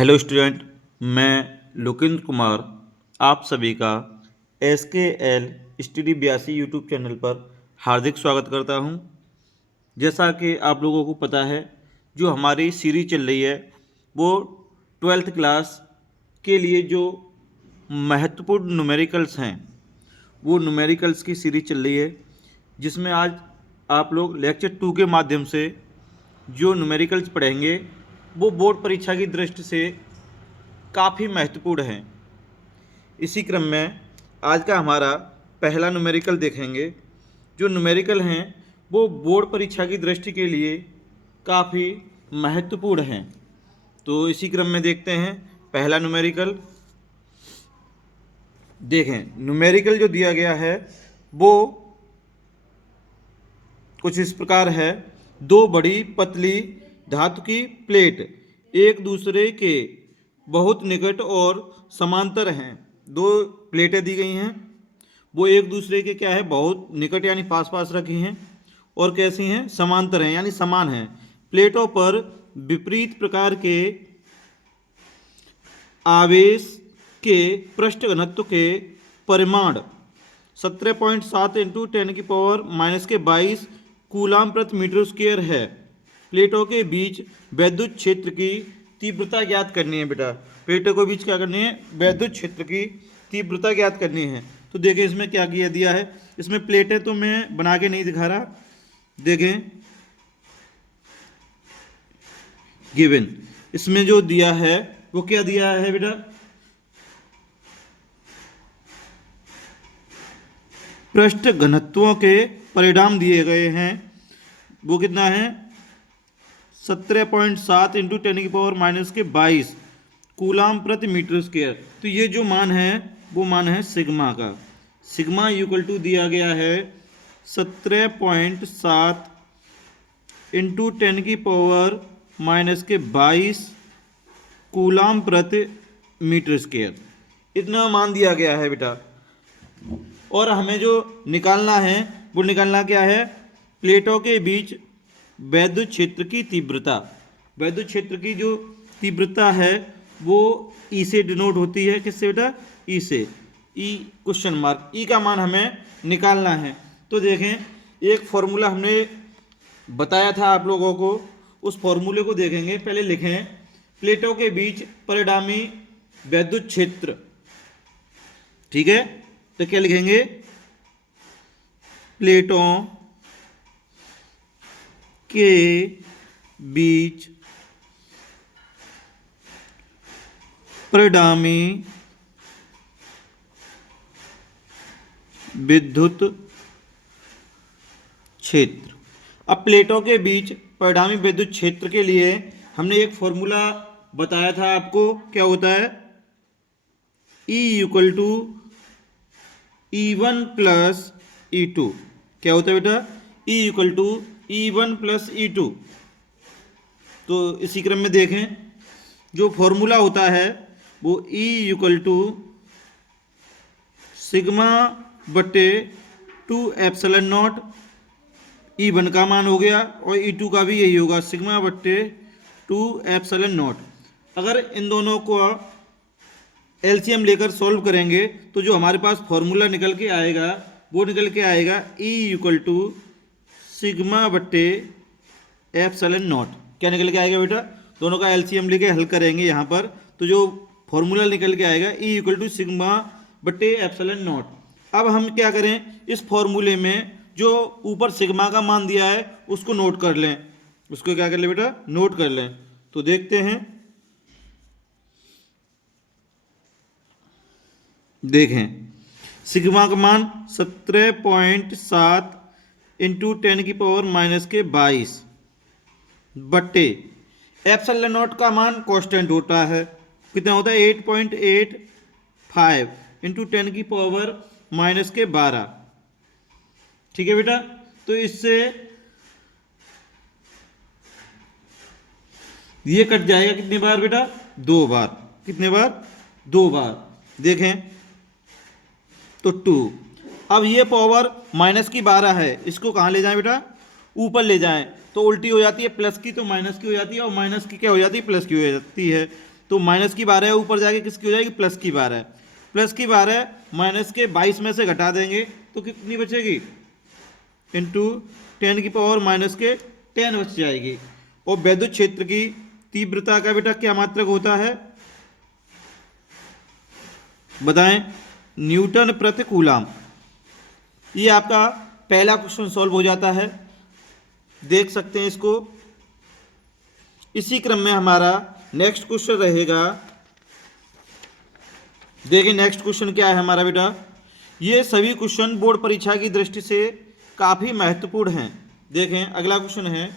Hello student, मैं लोकेंद्र कुमार आप सभी का SKL स्टडी 82 यूट्यूब चैनल पर हार्दिक स्वागत करता हूं। जैसा कि आप लोगों को पता है, जो हमारी सीरीज चल रही है वो 12th क्लास के लिए जो महत्वपूर्ण न्यूमेरिकल्स हैं वो न्यूमेरिकल्स की सीरीज चल रही है, जिसमें आज आप लोग लेक्चर 2 के माध्यम से जो न्यूमेरिकल्स पढ़ेंगे वो बोर्ड परीक्षा की दृष्टि से काफ़ी महत्वपूर्ण हैं। इसी क्रम में आज का हमारा पहला न्यूमेरिकल देखेंगे। जो न्यूमेरिकल हैं वो बोर्ड परीक्षा की दृष्टि के लिए काफ़ी महत्वपूर्ण हैं। तो इसी क्रम में देखते हैं पहला न्यूमेरिकल। देखें, न्यूमेरिकल जो दिया गया है वो कुछ इस प्रकार है। दो बड़ी पतली धातु की प्लेट एक दूसरे के बहुत निकट और समांतर हैं। दो प्लेटें दी गई हैं, वो एक दूसरे के क्या है, बहुत निकट यानी पास पास रखी हैं और कैसी हैं, समांतर हैं यानी समान हैं। प्लेटों पर विपरीत प्रकार के आवेश के पृष्ठ घनत्व के परिमाण 17.7 इंटू 10⁻⁻22 कूलाम प्रति मीटर स्क्वायर है। प्लेटों के बीच वैद्युत क्षेत्र की तीव्रता ज्ञात करनी है। बेटा, प्लेटों के बीच क्या करनी है, वैद्युत क्षेत्र की तीव्रता ज्ञात करनी है। तो देखें इसमें क्या किया दिया है। इसमें प्लेटें तो मैं बना के नहीं दिखा रहा, देखें गिवन इसमें जो दिया है वो क्या दिया है बेटा, पृष्ठ घनत्वों के परिणाम दिए गए हैं। वो कितना है, 17.7 इंटू 10⁻⁻22 कूलाम प्रति मीटर स्क्वायर। तो ये जो मान है वो मान है सिग्मा का। सिग्मा इक्वल टू दिया गया है 17.7 इंटू 10⁻⁻22 कूलाम प्रति मीटर स्क्वायर। इतना मान दिया गया है बेटा। और हमें जो निकालना है वो निकालना क्या है, प्लेटों के बीच वैद्युत क्षेत्र की तीव्रता। वैद्युत क्षेत्र की जो तीव्रता है वो ई से डिनोट होती है। किससे बेटा, ई से। ई क्वेश्चन मार्क, ई का मान हमें निकालना है। तो देखें एक फॉर्मूला हमने बताया था आप लोगों को, उस फॉर्मूले को देखेंगे। पहले लिखें प्लेटों के बीच परिणामी वैद्युत क्षेत्र। ठीक है, तो क्या लिखेंगे, प्लेटों के बीच परिणामी विद्युत क्षेत्र। अब प्लेटों के बीच परिणामी विद्युत क्षेत्र के लिए हमने एक फॉर्मूला बताया था आपको, क्या होता है, E equal to E1 plus E2। क्या होता है बेटा, E equal to E1 plus E2। तो इसी क्रम में देखें जो फॉर्मूला होता है वो E इक्वल टू सिग्मा बटे 2 एप्सिलॉन नॉट। E1 का मान हो गया और E2 का भी यही होगा, सिग्मा बटे 2 एप्सिलॉन नॉट। अगर इन दोनों को एलसीएम लेकर सॉल्व करेंगे तो जो हमारे पास फॉर्मूला निकल के आएगा वो निकल के आएगा E इक्वल टू सिग्मा बट्टे एप्सिलॉन नॉट। क्या निकल के आएगा बेटा, दोनों का एलसीएम लेके हल करेंगे यहाँ पर, तो जो फॉर्मूला निकल के आएगा E इक्वल टू सिग्मा बट्टे एप्सिलॉन नॉट। अब हम क्या करें, इस फॉर्मूले में जो ऊपर सिग्मा का मान दिया है उसको नोट कर लें। उसको क्या कर लें बेटा, नोट कर लें। तो देखते हैं, देखें सिग्मा का मान 17.7 इंटू 10⁻⁻22 बट्टे एप्सिलॉन नॉट का मान कांस्टेंट होता है, कितना होता है, 8.85 इंटू 10⁻⁻12। ठीक है बेटा, तो इससे ये कट जाएगा कितनी बार बेटा, 2 बार। कितने बार, 2 बार। देखें तो 2। अब ये पावर -12 है, इसको कहाँ ले जाएं बेटा, ऊपर ले जाएं तो उल्टी हो जाती है, प्लस की तो माइनस की हो जाती है और माइनस की क्या हो जाती है, प्लस की हो जाती है। तो माइनस की 12 ऊपर जाके किसकी हो जाएगी, प्लस की 12। प्लस की 12 माइनस के 22 में से घटा देंगे तो कितनी बचेगी, इंटू 10 की पावर माइनस के 10 बच जाएगी। और विद्युत क्षेत्र की तीव्रता का बेटा क्या मात्रक होता है, बताएं, न्यूटन प्रति कूलाम। ये आपका पहला क्वेश्चन सॉल्व हो जाता है, देख सकते हैं इसको। इसी क्रम में हमारा नेक्स्ट क्वेश्चन रहेगा। देखिए नेक्स्ट क्वेश्चन क्या है हमारा बेटा, ये सभी क्वेश्चन बोर्ड परीक्षा की दृष्टि से काफ़ी महत्वपूर्ण हैं। देखें अगला क्वेश्चन है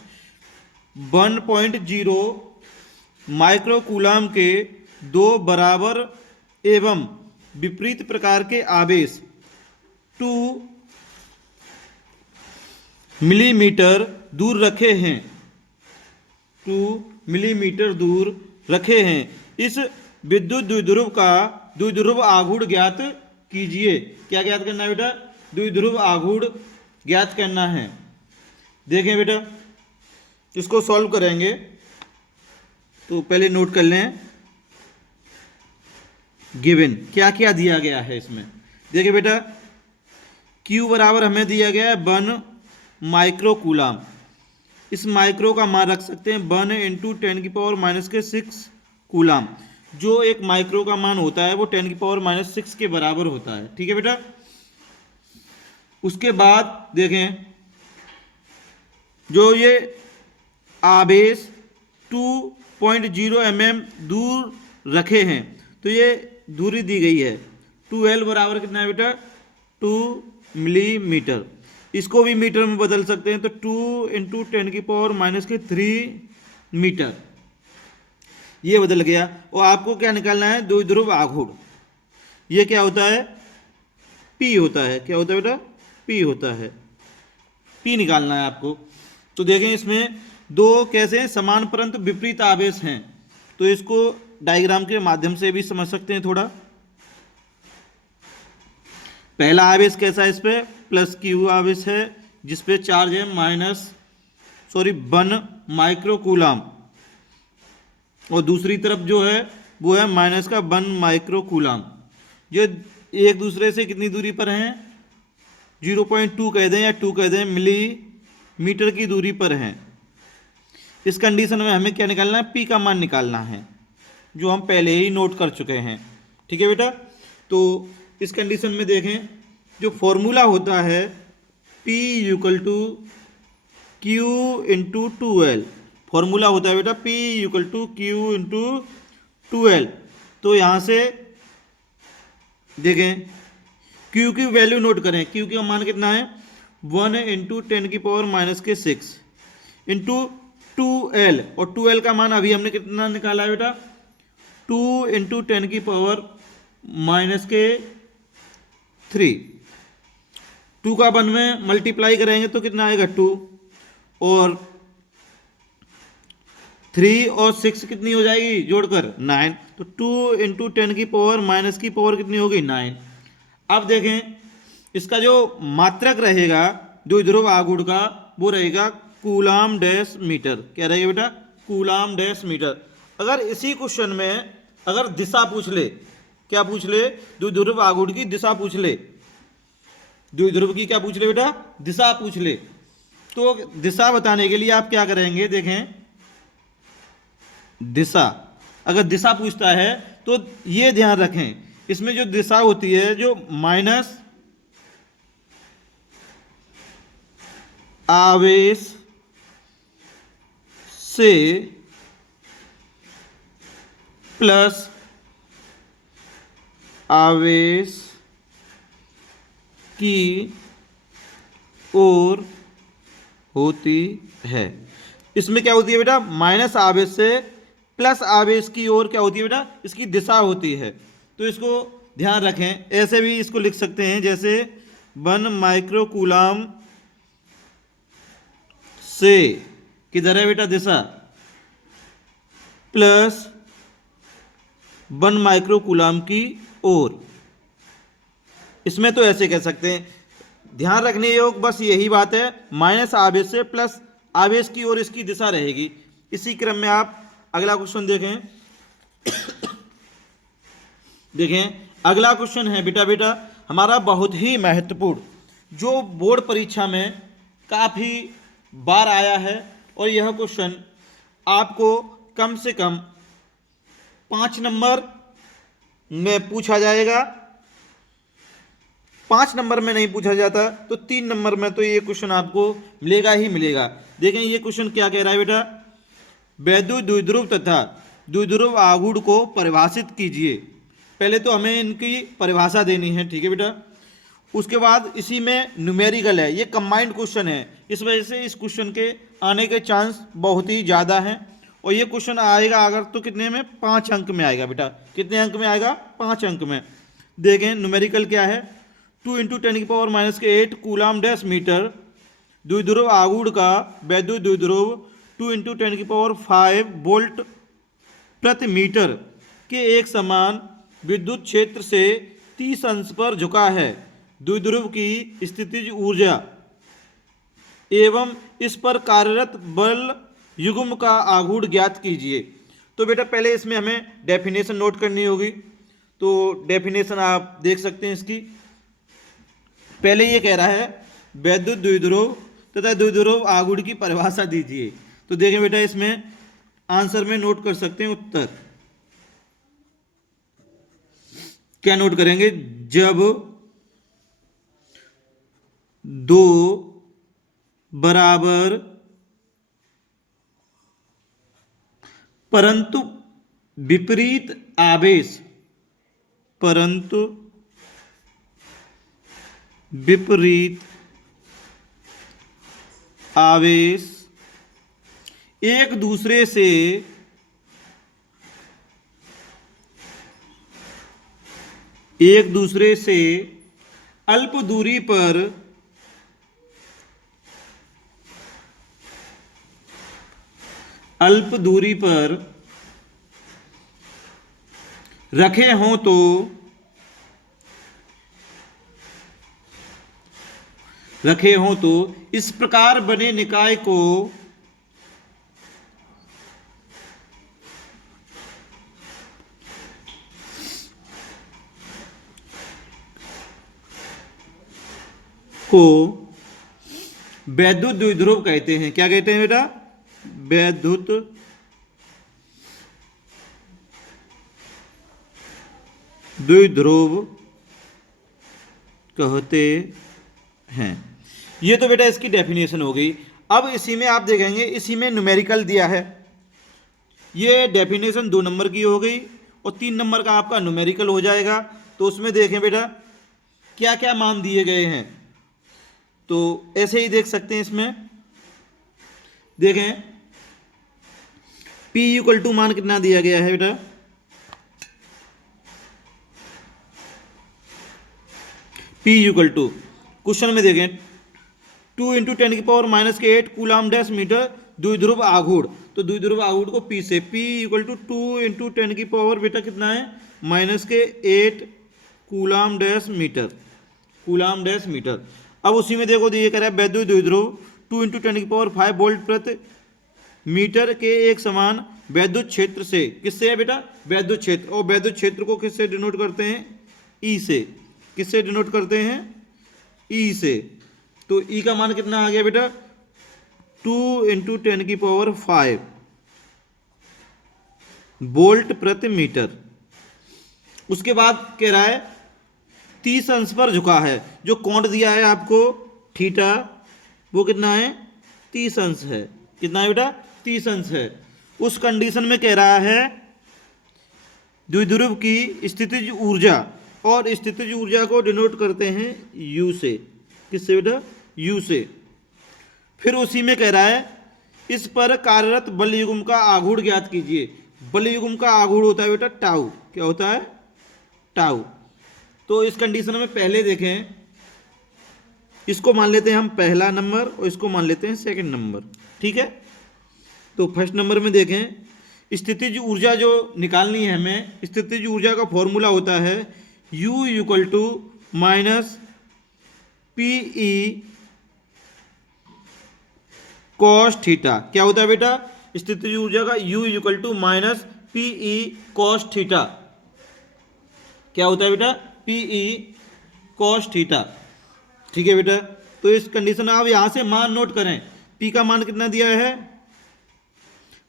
1.0 माइक्रो कूलाम के दो बराबर एवं विपरीत प्रकार के आवेश 2 मिलीमीटर दूर रखे हैं, 2 मिलीमीटर दूर रखे हैं। इस विद्युत द्विध्रुव का द्विध्रुव आघूर्ण ज्ञात कीजिए। क्या ज्ञात करना है बेटा, द्विध्रुव आघूर्ण ज्ञात करना है। देखें बेटा इसको सॉल्व करेंगे तो पहले नोट कर लें गिवन क्या क्या दिया गया है इसमें। देखिए बेटा Q बराबर हमें दिया गया है 1 माइक्रो कूलाम। इस माइक्रो का मान रख सकते हैं 1 इंटू 10 की पावर माइनस के 6 कूलाम। जो एक माइक्रो का मान होता है वो 10 की पावर माइनस 6 के बराबर होता है, ठीक है बेटा। उसके बाद देखें जो ये आवेश 2.0 mm दूर रखे हैं तो ये दूरी दी गई है 2L बराबर कितना है बेटा, 2 मिलीमीटर। इसको भी मीटर में बदल सकते हैं तो 2 इंटू 10 की पावर माइनस के 3 मीटर, ये बदल गया। और आपको क्या निकालना है, द्विध्रुव आघूर्ण। ये क्या होता है, P होता है। क्या होता है बेटा, P होता है। P निकालना है आपको। तो देखें इसमें दो कैसे हैं, समान परंतु विपरीत आवेश हैं, तो इसको डायग्राम के माध्यम से भी समझ सकते हैं थोड़ा। पहला आवेश कैसा है, इस पे प्लस Q आवेश है जिसपे चार्ज है 1 माइक्रो कूलाम, और दूसरी तरफ जो है वो है माइनस का 1 माइक्रो कूलाम। ये एक दूसरे से कितनी दूरी पर हैं, 0.2 कह दें या 2 कह दें मिलीमीटर की दूरी पर हैं। इस कंडीशन में हमें क्या निकालना है, P का मान निकालना है, जो हम पहले ही नोट कर चुके हैं, ठीक है बेटा। तो इस कंडीशन में देखें जो फॉर्मूला होता है P equal to Q into 2L। Formula होता है बेटा P equal to Q into 2L। तो यहाँ से देखें Q की वैल्यू नोट करें। Q का मान कितना है, 1 इंटू 10 की पावर माइनस के 6 इंटू 2L, और 2L का मान अभी हमने कितना निकाला है बेटा, 2 इंटू 10 की पावर माइनस के 3। 2 का 1 में मल्टीप्लाई करेंगे तो कितना आएगा 2, और 3 और 6 कितनी हो जाएगी जोड़कर 9। तो 2 इंटू 10 की पावर माइनस की पावर कितनी होगी 9। अब देखें इसका जो मात्रक रहेगा द्विध्रुव आघूर्ण का वो रहेगा कूलाम डैश मीटर। क्या रहेगा बेटा, कूलाम डैश मीटर। अगर इसी क्वेश्चन में अगर दिशा पूछ ले, क्या पूछ ले, द्विध्रुव आघूर्ण की दिशा पूछ ले, द्विध्रुव की क्या पूछ ले बेटा, दिशा पूछ ले, तो दिशा बताने के लिए आप क्या करेंगे, देखें दिशा, अगर दिशा पूछता है तो ये ध्यान रखें इसमें जो दिशा होती है जो माइनस आवेश से प्लस आवेश की ओर होती है। इसमें क्या होती है बेटा, माइनस आवेश से प्लस आवेश की ओर क्या होती है बेटा, इसकी दिशा होती है। तो इसको ध्यान रखें, ऐसे भी इसको लिख सकते हैं जैसे 1 माइक्रो कूलाम से किधर है बेटा दिशा, प्लस 1 माइक्रो कूलाम की ओर। इसमें तो ऐसे कह सकते हैं, ध्यान रखने योग बस यही बात है, माइनस आवेश से प्लस आवेश की ओर इसकी दिशा रहेगी। इसी क्रम में आप अगला क्वेश्चन देखें देखें अगला क्वेश्चन है बेटा हमारा बहुत ही महत्वपूर्ण, जो बोर्ड परीक्षा में काफ़ी बार आया है, और यह क्वेश्चन आपको कम से कम 5 नंबर में पूछा जाएगा। 5 नंबर में नहीं पूछा जाता तो 3 नंबर में तो ये क्वेश्चन आपको मिलेगा ही मिलेगा। देखें ये क्वेश्चन क्या कह रहा है बेटा, वैद्युत द्विध्रुव तथा द्विध्रुव आघूर्ण को परिभाषित कीजिए। पहले तो हमें इनकी परिभाषा देनी है, ठीक है बेटा। उसके बाद इसी में न्यूमेरिकल है, ये कंबाइंड क्वेश्चन है, इस वजह से इस क्वेश्चन के आने के चांस बहुत ही ज़्यादा हैं। और ये क्वेश्चन आएगा अगर तो कितने में, 5 अंक में आएगा बेटा। कितने अंक में आएगा, 5 अंक में। देखें न्यूमेरिकल क्या है, 2 × 10⁻⁸ कूलाम डैश मीटर द्विध्रुव आघूर्ण का वैद्युत द्विध्रुव 2 × 10⁵ वोल्ट प्रति मीटर के एक समान विद्युत क्षेत्र से 30 अंश पर झुका है। द्विध्रुव की स्थितिज ऊर्जा एवं इस पर कार्यरत बल युग्म का आघूर्ण ज्ञात कीजिए। तो बेटा पहले इसमें हमें डेफिनेशन नोट करनी होगी, तो डेफिनेशन आप देख सकते हैं इसकी। पहले ये कह रहा है वैद्युत द्विध्रुव तथा द्विध्रुव आघूर्ण की परिभाषा दीजिए। तो देखें बेटा इसमें आंसर में नोट कर सकते हैं उत्तर। क्या नोट करेंगे, जब दो बराबर परंतु विपरीत आवेश, परंतु विपरीत आवेश एक दूसरे से अल्प दूरी पर रखे हों तो इस प्रकार बने निकाय को वैद्युत द्विध्रुव कहते हैं। क्या कहते हैं बेटा, वैद्युत द्विध्रुव कहते हैं। ये तो बेटा इसकी डेफिनेशन हो गई। अब इसी में आप देखेंगे, इसी में न्यूमेरिकल दिया है। ये डेफिनेशन 2 नंबर की हो गई और 3 नंबर का आपका न्यूमेरिकल हो जाएगा। तो उसमें देखें बेटा क्या क्या मान दिए गए हैं, तो ऐसे ही देख सकते हैं। इसमें देखें P = मान कितना दिया गया है बेटा, P = क्वेश्चन में देखें 2 × 10⁻⁸ कूलाम डैश मीटर द्विध्रुव आघूर्ण। तो द्विध्रुव आघूर्ण को P से, P = 2 × 10⁻⁸ बेटा कितना है, -8 कूलाम डैश मीटर। अब उसी में देखो ये कह रहा है वैद्युत द्विध्रुव 2 × 10⁵ वोल्ट प्रति मीटर के एक समान वैद्युत क्षेत्र से, किससे है बेटा, वैद्युत क्षेत्र। और वैद्युत क्षेत्र को किससे डिनोट करते हैं, ई से। किससे डिनोट करते हैं, ई से। तो ई का मान कितना आ गया बेटा, 2 × 10⁵ वोल्ट प्रति मीटर। उसके बाद कह रहा है 30 अंश पर झुका है। जो कोण दिया है आपको थीटा, वो कितना है, 30 अंश है। कितना है बेटा, 30 अंश है। उस कंडीशन में कह रहा है द्विध्रुव की स्थितिज ऊर्जा, और स्थितिज ऊर्जा को डिनोट करते हैं U से। किससे बेटा, U से। फिर उसी में कह रहा है इस पर कार्यरत बल युग्म का आघूर्ण ज्ञात कीजिए। बल युग्म का आघूर्ण होता है बेटा टाउ। क्या होता है, टाउ। तो इस कंडीशन में पहले देखें, इसको मान लेते हैं हम पहला नंबर और इसको मान लेते हैं सेकंड नंबर, ठीक है। तो फर्स्ट नंबर में देखें, स्थितिज ऊर्जा जो निकालनी है हमें, स्थितिज ऊर्जा का फॉर्मूला होता है U = -PE cos थीटा। क्या होता है बेटा, स्थितिज ऊर्जा का U = P E cos theta. क्या होता है बेटा? P E cos theta. ठीक है बेटा, तो इस कंडीशन में आप यहां से मान नोट करें। पी का मान कितना दिया है?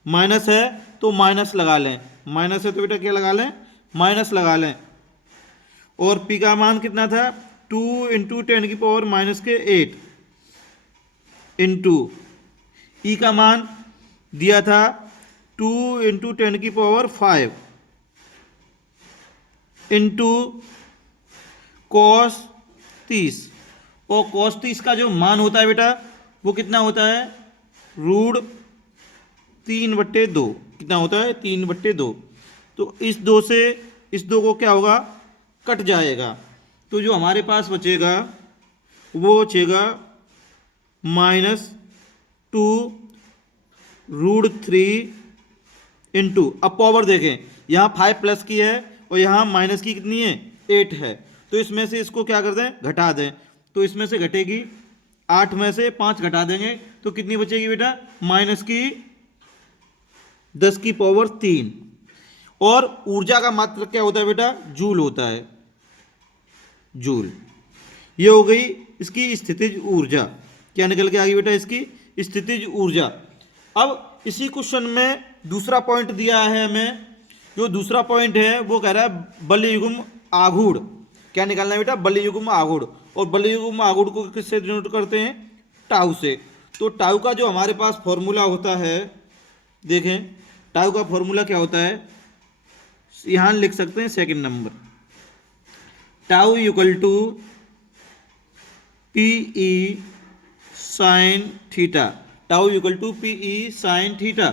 माइनस है तो माइनस लगा लें, माइनस है तो बेटा क्या लगा लें? माइनस लगा लें। और पी का मान कितना था? 2 इंटू 10⁻⁻8 इंटू ई का मान दिया था 2 इंटू 10⁵ इंटू कॉस 30। और कॉस 30 का जो मान होता है बेटा वो कितना होता है? √3/2। कितना होता है? 3/2। तो इस 2 से इस 2 को क्या होगा? कट जाएगा। तो जो हमारे पास बचेगा वो बचेगा -2 √3 इंटू, अब पावर देखें, यहाँ 5 प्लस की है और यहाँ माइनस की कितनी है? 8 है। तो इसमें से इसको क्या कर दें? घटा दें। तो इसमें से घटेगी 8 में से 5 घटा देंगे तो कितनी बचेगी बेटा? -10⁻3। और ऊर्जा का मात्रक क्या होता है बेटा? जूल होता है, जूल। ये हो गई इसकी स्थितिज ऊर्जा। क्या निकल के आ गई बेटा? इसकी स्थितिज ऊर्जा। अब इसी क्वेश्चन में दूसरा पॉइंट दिया है हमें। जो दूसरा पॉइंट है वो कह रहा है बलयुग्म आघूर्ण। क्या निकालना है बेटा? बलयुग्म आघूर्ण। और बलयुग्म आघूर्ण को किससे डिनोट करते हैं? टाउ से। तो टाउ का जो हमारे पास फॉर्मूला होता है, देखें टाउ का फॉर्मूला क्या होता है, यहां लिख सकते हैं second number. Tau equal to P E sine theta. Tau equal to P E sine theta.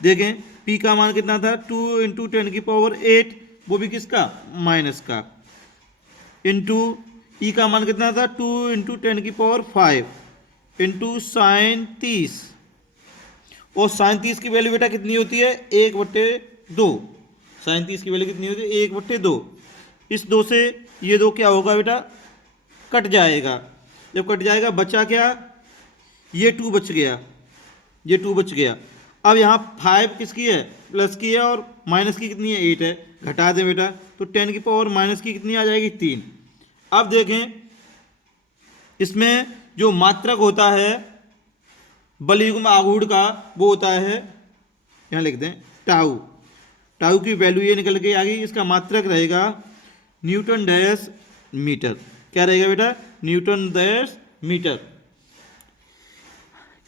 देखें पी का मान कितना था? 2 इंटू 10⁸, वो भी किसका? माइनस का। इंटू ई का मान कितना था? 2 इंटू 10⁵ इंटू साइन 30। और साइन 30 की वैल्यू बेटा कितनी होती है? 1/2। साइन 30 की वैल्यू कितनी होती है? 1/2। इस 2 से ये 2 क्या होगा बेटा? कट जाएगा। जब कट जाएगा बचा क्या? ये 2 बच गया, ये 2 बच गया। अब यहाँ 5 किसकी है? प्लस की है। और माइनस की कितनी है? 8 है। घटा दें बेटा तो 10⁻⁻ की कितनी आ जाएगी? 3। अब देखें इसमें जो मात्रक होता है बलयुग्म आघूर्ण का वो होता है, यहाँ लिख दें टाउ। टाउ की वैल्यू ये निकल के आ गई। इसका मात्रक रहेगा न्यूटन डैश मीटर। क्या रहेगा बेटा? Newton dash metre.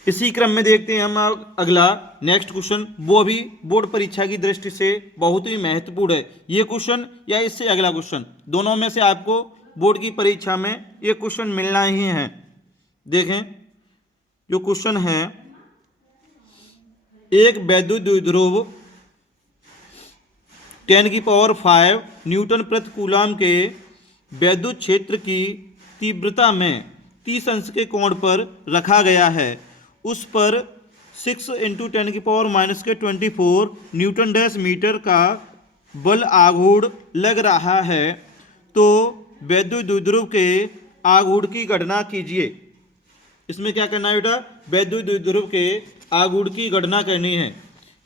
इसी क्रम में देखते हैं हम अगला नेक्स्ट क्वेश्चन। वो भी बोर्ड परीक्षा की दृष्टि से बहुत ही महत्वपूर्ण है ये क्वेश्चन, या इससे अगला क्वेश्चन, दोनों में से आपको बोर्ड की परीक्षा में ये क्वेश्चन मिलना ही है। देखें जो क्वेश्चन है, एक वैद्युत द्विध्रुव 10⁵ न्यूटन प्रति कूलम के वैद्युत क्षेत्र की तीव्रता में 30 अंश के कोण पर रखा गया है। उस पर 6 इंटू 10⁻⁻24 न्यूटन डैश मीटर का बल आघूर्ण लग रहा है। तो वैद्युत द्विध्रुव के आघूर्ण की गणना कीजिए। इसमें क्या करना है बेटा? वैद्युत द्विध्रुव के आघूर्ण की गणना करनी है।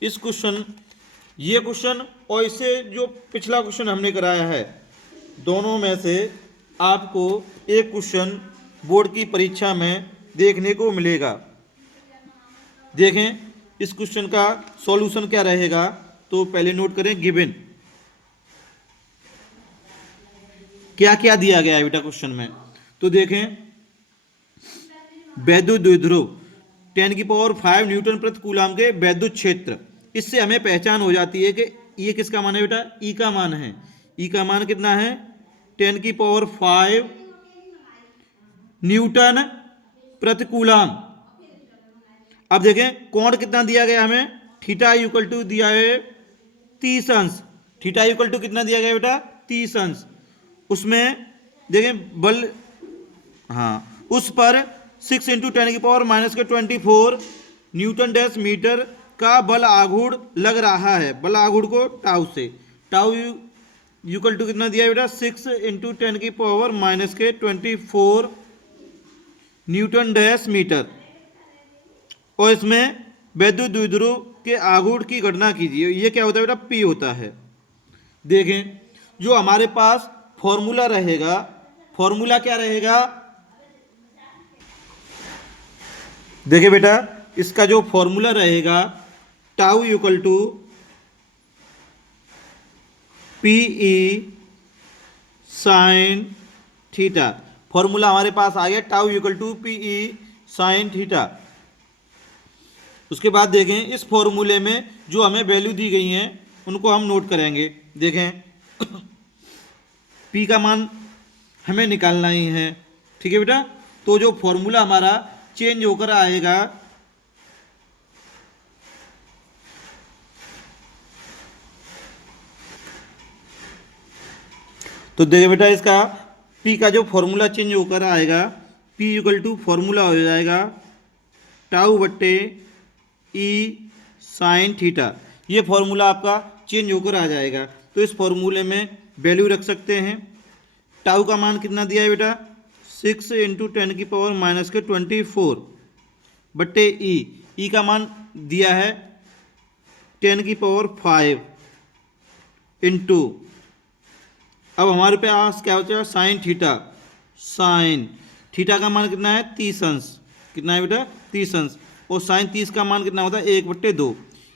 इस क्वेश्चन, ये क्वेश्चन और इससे जो पिछला क्वेश्चन हमने कराया है, दोनों में से आपको एक क्वेश्चन बोर्ड की परीक्षा में देखने को मिलेगा। देखें इस क्वेश्चन का सॉल्यूशन क्या रहेगा। तो पहले नोट करें गिवन क्या क्या दिया गया है बेटा क्वेश्चन में। तो देखें वैद्युत द्विध्रुव 10⁵ न्यूटन प्रति कूलम के वैद्युत क्षेत्र, इससे हमें पहचान हो जाती है कि ये किसका मान है बेटा? ई का मान है। ई का मान कितना है? 10⁵ न्यूटन प्रति कूलम। अब देखें कोण कितना दिया गया हमें? थीटा इक्वल टू दिया है 30 अंश। थीटा इक्वल टू कितना दिया गया बेटा? 30 अंश। उसमें देखें बल, हाँ, उस पर 6 इंटू 10⁻⁻24 न्यूटन डैश मीटर का बल आघूर्ण लग रहा है। बल आघूर्ण को टाउ से, टाउ इक्वल टू कितना दिया बेटा? 6 इंटू 10⁻⁻24 न्यूटन डैश मीटर। और इसमें वैद्युत द्विध्रुव के आघूर्ण की गणना कीजिए। ये क्या होता है बेटा? P होता है। देखें जो हमारे पास फॉर्मूला रहेगा, फॉर्मूला क्या रहेगा? देखिए बेटा इसका जो फॉर्मूला रहेगा tau equal to PE sine theta. Formula हमारे पास आ गया tau equal to PE sine theta. उसके बाद देखें इस फॉर्मूले में जो हमें वैल्यू दी गई हैं उनको हम नोट करेंगे। देखें P का मान हमें निकालना ही है, ठीक है बेटा। तो जो फॉर्मूला हमारा चेंज होकर आएगा तो देखिए बेटा इसका P का जो फॉर्मूला चेंज होकर आएगा P इक्वल टू फॉर्मूला हो जाएगा टाउ बट्टे E साइन थीटा। ये फॉर्मूला आपका चेंज होकर आ जाएगा। तो इस फॉर्मूले में वैल्यू रख सकते हैं। टाउ का मान कितना दिया है बेटा? 6 इंटू 10 की पावर माइनस के 24 बट्टे ई का मान दिया है 10 की पावर 5 इंटू, अब हमारे पास क्या होता है? Sine theta. साइन थीटा का मान कितना है? 30 अंश। कितना है बेटा? 30 अंश। और साइन 30 का मान कितना होता है? 1/2।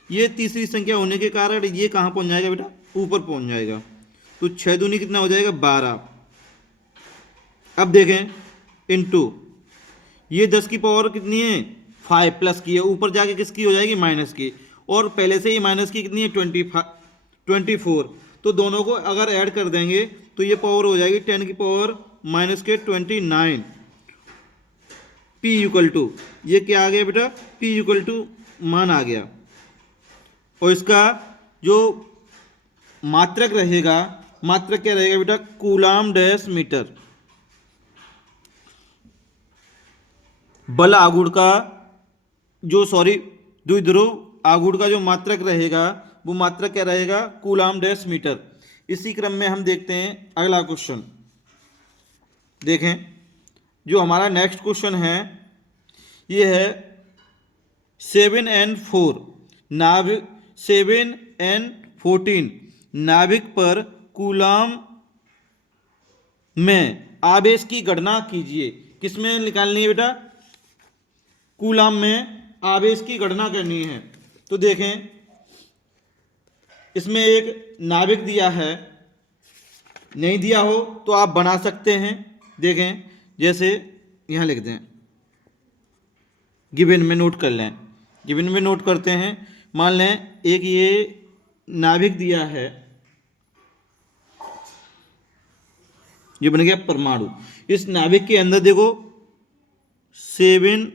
ये तीसरी संख्या होने के कारण ये कहाँ पहुँच जाएगा बेटा? ऊपर पहुँच जाएगा। तो 6 दूनी कितना हो जाएगा? 12। अब देखें इंटू ये 10 की पावर कितनी है? 5 प्लस की है, ऊपर जाके किसकी हो जाएगी? माइनस की। और पहले से ही माइनस की कितनी है? 24। तो दोनों को अगर ऐड कर देंगे तो ये पावर हो जाएगी 10 की पावर माइनस के 29। P इक्वल टू ये क्या आ गया बेटा? P इक्वल टू मान आ गया। और इसका जो मात्रक रहेगा, मात्रक क्या रहेगा बेटा? Coulomb dash metre. बल आघूर्ण का जो द्विध्रुव आघूर्ण का जो मात्रक रहेगा वो मात्रक क्या रहेगा? Coulomb dash metre. इसी क्रम में हम देखते हैं अगला क्वेश्चन। देखें जो हमारा नेक्स्ट क्वेश्चन है ये है 7n4 नाभिक 7n14 नाभिक पर कूलाम में आवेश की गणना कीजिए। किसमें निकालनी है बेटा? कूलाम में आवेश की गणना करनी है। तो देखें इसमें एक नाभिक दिया है, नहीं दिया हो तो आप बना सकते हैं। देखें जैसे यहाँ लिख दें, गिवन में नोट कर लें। गिवन में नोट करते हैं। मान लें एक ये नाभिक दिया है, ये बन गया परमाणु। इस नाभिक के अंदर देखो 7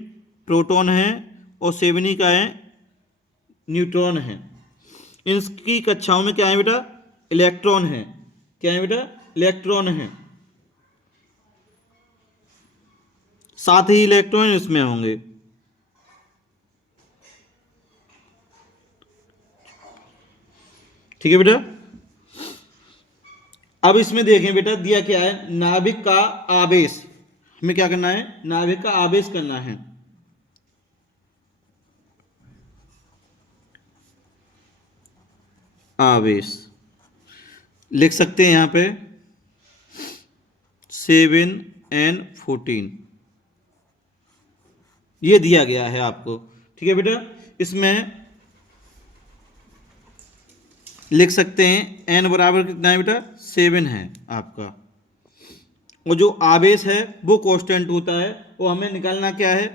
प्रोटॉन है और 7 ही का है न्यूट्रॉन है। इनकी कक्षाओं में क्या है बेटा? इलेक्ट्रॉन है। क्या है बेटा? इलेक्ट्रॉन है। 7 ही इलेक्ट्रॉन इसमें होंगे। ठीक है बेटा। अब इसमें देखें बेटा दिया क्या है? नाभिक का आवेश। हमें क्या करना है? नाभिक का आवेश करना है। आवेश लिख सकते हैं यहाँ पे 7n14 ये दिया गया है आपको। ठीक है बेटा। इसमें लिख सकते हैं n बराबर कितना है बेटा? 7 है आपका। और जो आवेश है वो कांस्टेंट होता है। वो हमें निकालना क्या है?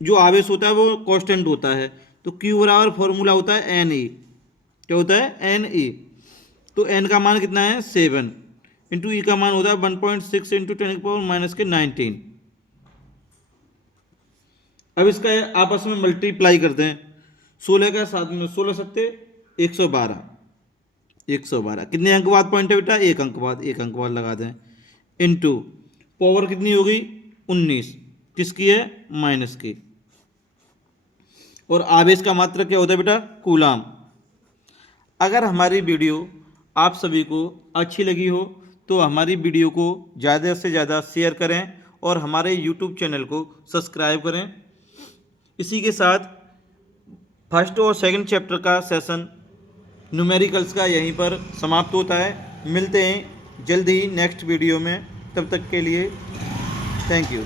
जो आवेश होता है वो कांस्टेंट होता है। तो Q बराबर फॉर्मूला होता है Ne। क्या होता है? Ne। तो n का मान कितना है? 7 इंटू ई का मान होता है 1.6 इंटू 10 की पावर माइनस के 19। अब इसका आपस में मल्टीप्लाई करते हैं। 16 का 7 में 16 सत्ते 112। 112 कितने अंक बाद पॉइंट है बेटा? 1 अंक बाद। 1 अंक बाद लगा दें इंटू पावर कितनी होगी? 19। किसकी है? माइनस की। और आवेश का मात्रक क्या होता है बेटा? कूलाम। अगर हमारी वीडियो आप सभी को अच्छी लगी हो तो हमारी वीडियो को ज़्यादा से ज़्यादा शेयर करें और हमारे YouTube चैनल को सब्सक्राइब करें। इसी के साथ फर्स्ट और सेकंड चैप्टर का सेशन न्यूमेरिकल्स का यहीं पर समाप्त होता है। मिलते हैं जल्द ही नेक्स्ट वीडियो में, तब तक के लिए थैंक यू।